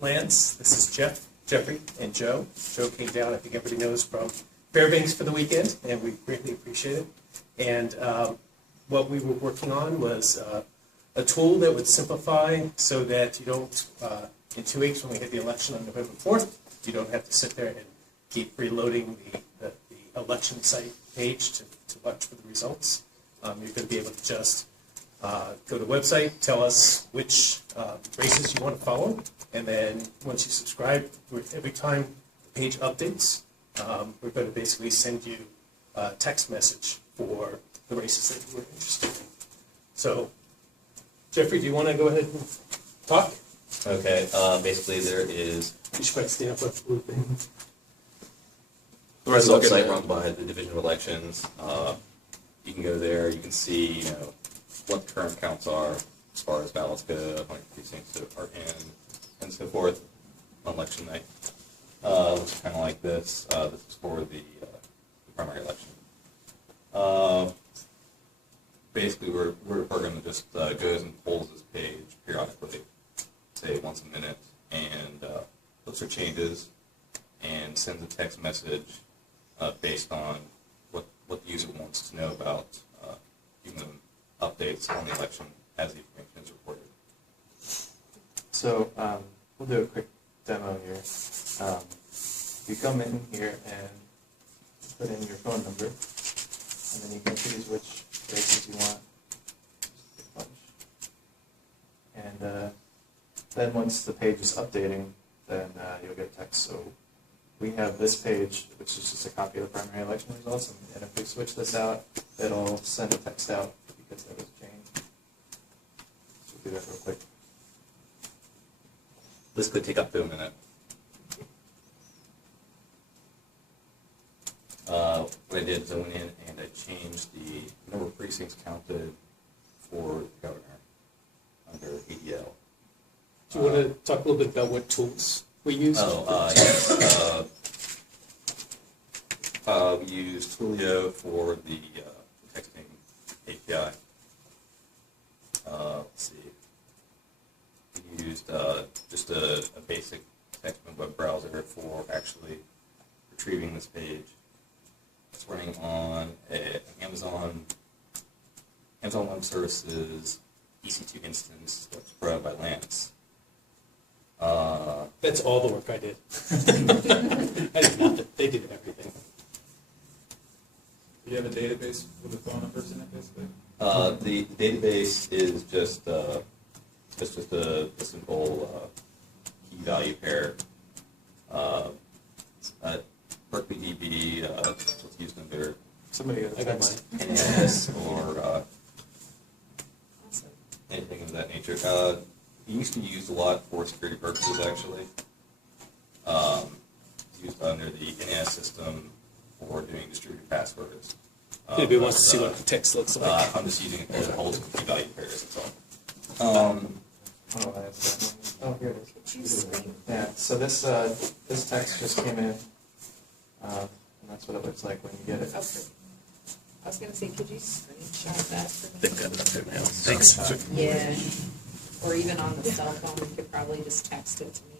Lance. This is Geoff, Jeffrey, and Joe. Joe came down, I think everybody knows, from Fairbanks for the weekend, and we greatly appreciate it. And what we were working on was a tool that would simplify so that you don't, in 2 weeks when we had the election on November 4th, you don't have to sit there and keep reloading the election site page to watch for the results. You're going to be able to just go to the website, tell us which races you want to follow, and then once you subscribe, every time the page updates, we're going to basically send you a text message for the races that you were interested in. So, Jeffrey, do you want to go ahead and talk? Okay, basically there is... You should probably stand up with the blue thing. There's a website run by the Division of Elections. You can go there, you can see what the current counts are as far as ballots go, how many precincts are in, and so forth on election night. Looks kind of like this. This is for the primary election. Basically, we're a program that just goes and pulls this page periodically, say once a minute, and looks for changes and sends a text message based on what the user wants to know about giving them updates on the election as the information is reported. So we'll do a quick demo here. You come in here and put in your phone number, and then you can choose which races you want. Just a bunch. And then once the page is updating, then you'll get a text. So we have this page, which is just a copy of the primary election results, and if we switch this out, it'll send a text out because there was a change. So we'll do that real quick. This could take up to a minute. What I did is I went in and I changed the number of precincts counted for the governor under ADL. Do you want to talk a little bit about what tools we use? Yes. We use Twilio for the texting API. Let's see. We used just a basic text web browser for actually retrieving this page. It's running on an Amazon Web Services EC2 instance that's provided by Lance. That's all the work I did. I did nothing. They did everything. Do you have a database with the phone numbers in it, basically? The database is just a simple key value pair. Berkeley DB, what's used under Somebody got I got text. NS or anything of that nature. It used to be used a lot for security purposes, actually. It's used under the NS system for doing distributed passwords. Anybody wants to see what the text looks like? I'm just using it to hold key value pairs, that's all. Oh, here it is. Yeah, so this text just came in, and that's what it looks like when you get it. Okay. I was going to say, could you screenshot that for me? They've got it up there now. Thanks. Yeah. Or even on the cell phone, you could probably just text it to me.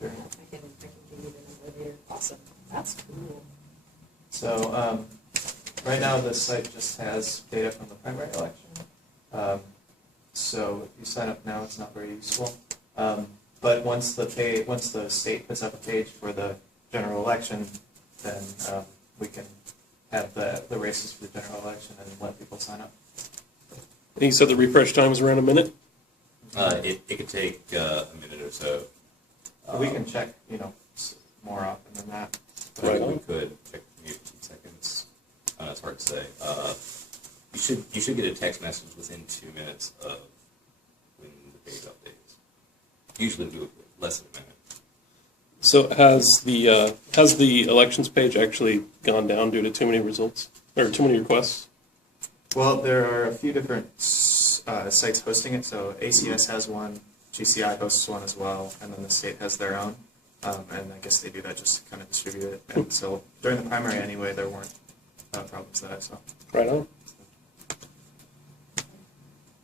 Sure. I can give you the number here. Awesome. That's cool. So right now the site just has data from the primary election. So if you sign up now, it's not very useful. But once the state puts up a page for the general election, then we can have the races for the general election and let people sign up. And you said the refresh time is around a minute? It could take a minute or so. We can check, more often than that. But Right on. we could check maybe 15 seconds. It's hard to say. You should get a text message within 2 minutes of when the page updates. Usually do it less than a minute. So has the elections page actually gone down due to too many results or too many requests? Well, there are a few different sites hosting it. So ACS has one, GCI hosts one as well, and then the state has their own. And I guess they do that just to kind of distribute it. And so during the primary anyway, there weren't problems that I saw. Right on.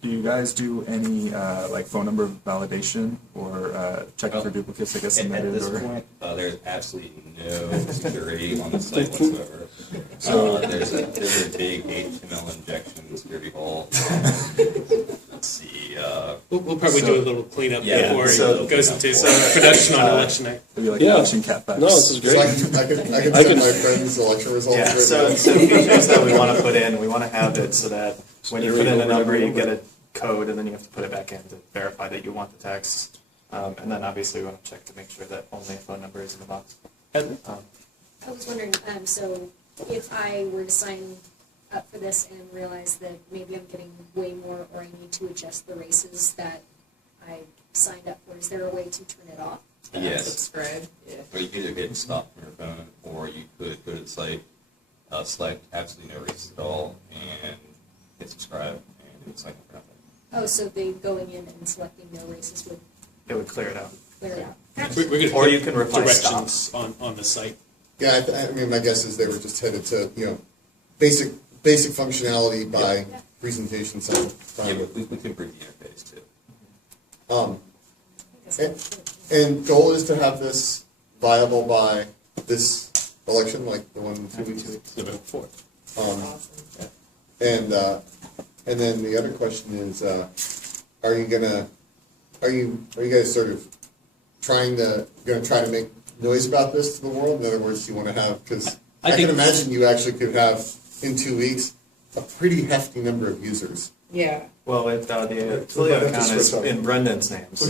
Do you guys do any like phone number validation or checking for duplicates that get At submitted? this or? point, there's absolutely no security on the site whatsoever. There's a big HTML injection security hole. Let's see. We'll probably do a little cleanup Yeah, before so- it goes into production on election night. Maybe like Yeah. election catbacks? No, this is So great. I can send my friends election results. Yeah, right so, now. so features that we want to put in, we want to have it so that when you put in a number, you get a code, and then you have to put it back in to verify that you want the text. And then obviously we want to check to make sure that only a phone number is in the box. Heather? I was wondering, so if I were to sign up for this and realize that maybe I'm getting way more, or I need to adjust the races that I signed up for, is there a way to turn it off? Yes. Subscribe, yeah. Or you could either hit stop from your phone, or you could go to the site, select absolutely no races at all, and hit subscribe, and it would sign up for nothing. Oh, so the going in and selecting no races would It would clear it out. clear it out? We're gonna Or put you can replace directions on the site. Yeah, I mean, my guess is they were just headed to, basic functionality by Yeah. presentation some Yeah, time. but we can improve the interface too. Um, I guess I should. and goal is to have this viable by this election, like the one in 2 weeks. November 4th. Awesome. And then the other question is, are you guys sort of gonna try to make noise about this to the world? In other words, you want to have, because I I can think- imagine you actually could have in 2 weeks a pretty hefty number of users. Yeah. Well, the Twilio account is in Brendan's name, so.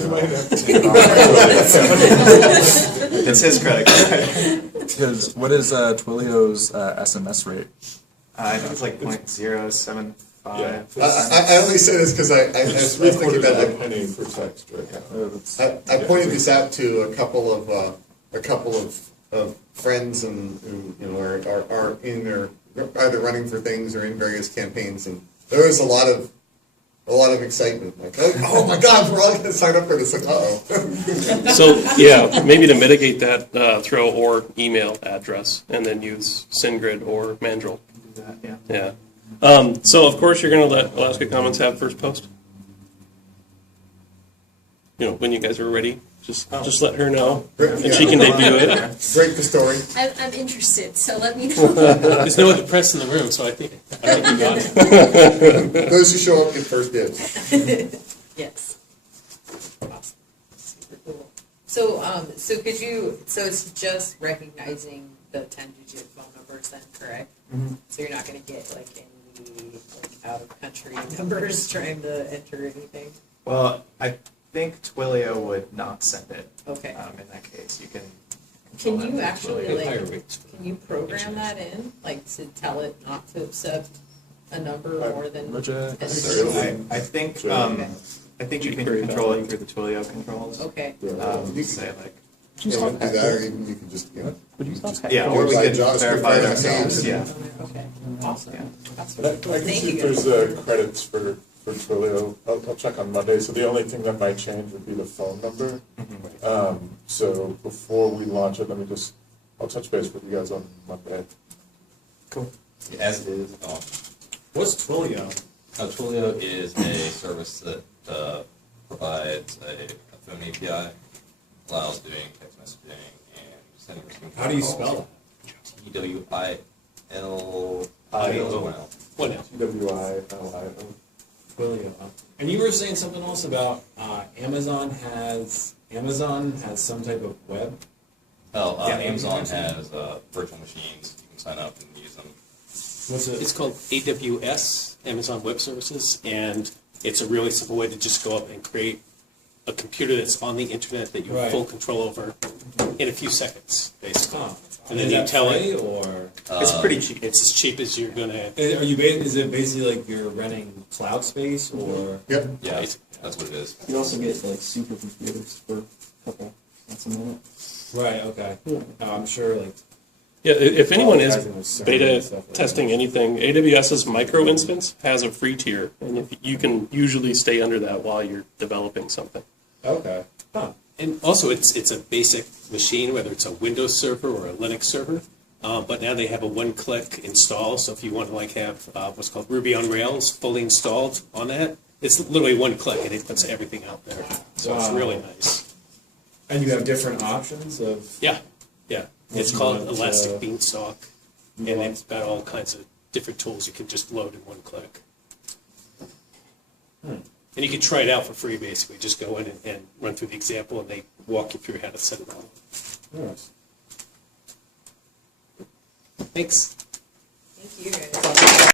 It's his credit card. Because what is Twilio's SMS rate? I think it's like .075. I only say this because I was thinking about a penny per text right now. I pointed this out to a couple of friends and who are in their either running for things or in various campaigns, and there was a lot of excitement. Like, oh my God, we're all going to sign up for this. Like, uh-oh. So, yeah, maybe to mitigate that, throw or email address, and then use SendGrid or Mandrill. Do that, yeah. Yeah. So, of course, you're going to let Alaska Commons have first post. When you guys are ready, just let her know, and she can debut it. Break the story. I'm interested, so let me know. There's no other press in the room, so I think you got it. Those who show up get first dibs. Yes. Awesome. Super cool. So could you, so it's just recognizing the 10-digit phone numbers then, correct? Mm-hmm. So you're not gonna get like any out-of-country numbers trying to enter anything? Well, I think Twilio would not send it. Okay. In that case, you can. Can control you that actually, through Twilio. Higher like, rates. can you program that in? Like to tell it not to accept a number more than? Roger. I think you can control it through the Twilio controls. Okay. You can Say like. do that, or even you can just Would you stop Yeah, or we By could JavaScript verify it by ourselves. Yeah. Okay. Awesome. Yeah. That's But I can Thank see you, if guys. there's credits for Twilio. I'll check on Monday. So the only thing that might change would be the phone number. So before we launch it, I'll touch base with you guys on Monday. Cool. As it is, What's Twilio? Twilio is a service that provides a phone API, allows doing text messaging and sending receiving How do you calls. spell TWILIO. What now? TWILIO. Twilio. And you were saying something else about Amazon has some type of web. Amazon has virtual machines. You can sign up and use them. What's it? It's called AWS, Amazon Web Services, and it's a really simple way to just go up and create a computer that's on the internet that you have Right. full control over in a few seconds, basically. Huh. And then Is you that tell free, it or It's pretty cheap. it's as cheap as you're gonna. are you? Is it basically like you're renting cloud space, or Yep. Yeah, that's what it is. You also get like supercomputers for a couple. That's a minute. right? Okay. I'm sure like. Yeah, if anyone is Advertising with CERN beta and stuff like testing that. anything, AWS's micro instance has a free tier, and if you can usually stay under that while you're developing something. Okay. Huh. And also, it's a basic machine, whether it's a Windows server or a Linux server. But now they have a one-click install. So if you want to have what's called Ruby on Rails fully installed on that, It's literally one click and it puts everything out there. So it's Wow. really nice. And you have different options of. Yeah, yeah. What It's you called want, Elastic Beanstalk, you and want- it's got all kinds of different tools you can just load in one click. And you can try it out for free, basically. Just go in and run through the example, and they walk you through how to set it up. Yes. Thanks. Thank you guys.